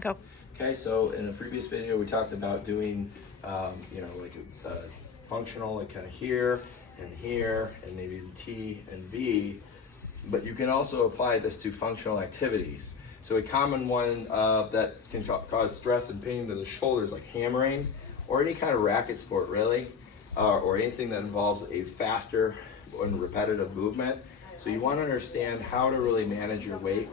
Go. Okay, so in a previous video we talked about doing, like a functional, like kind of here, and maybe T and V, but you can also apply this to functional activities. So a common one that can cause stress and pain to the shoulders, like hammering, or any kind of racket sport really, or anything that involves a faster and repetitive movement. So you want to understand how to really manage your weight,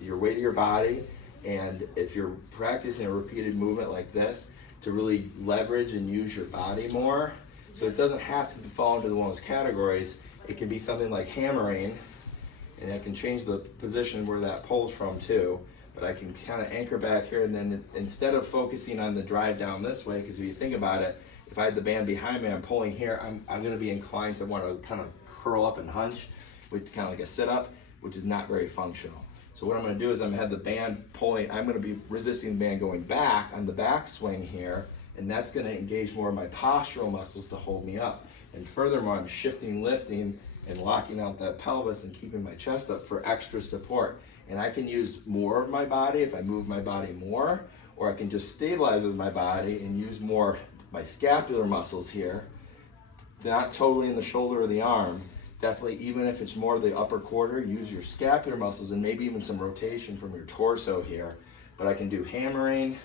your weight of your body, and if you're practicing a repeated movement like this, to really leverage and use your body more. So it doesn't have to fall into one of those categories. It can be something like hammering, and I can change the position where that pulls from too, but I can kind of anchor back here, and then instead of focusing on the drive down this way, because if you think about it, if I had the band behind me, I'm pulling here, I'm going to be inclined to want to kind of curl up and hunch, with kind of like a sit-up, which is not very functional. So what I'm going to do is I'm going to have the band pulling, I'm going to be resisting the band going back on the back swing here, and that's going to engage more of my postural muscles to hold me up. And furthermore, I'm shifting, lifting, and locking out that pelvis and keeping my chest up for extra support. And I can use more of my body if I move my body more, or I can just stabilize with my body and use more my scapular muscles here. They're not totally in the shoulder or the arm. Definitely, even if it's more the upper quarter, use your scapular muscles and maybe even some rotation from your torso here. But I can do hammering,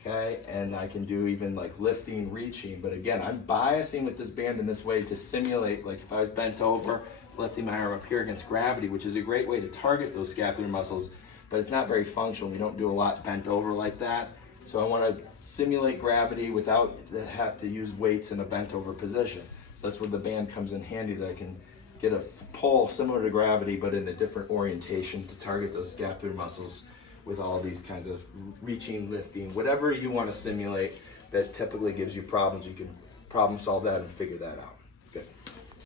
okay, and I can do even like lifting, reaching. But again, I'm biasing with this band in this way to simulate, like if I was bent over, lifting my arm up here against gravity, which is a great way to target those scapular muscles, but it's not very functional. We don't do a lot bent over like that. So I want to simulate gravity without have to use weights in a bent over position. So that's where the band comes in handy, that I can get a pull similar to gravity, but in a different orientation to target those scapular muscles with all these kinds of reaching, lifting, whatever you want to simulate that typically gives you problems. You can problem solve that and figure that out.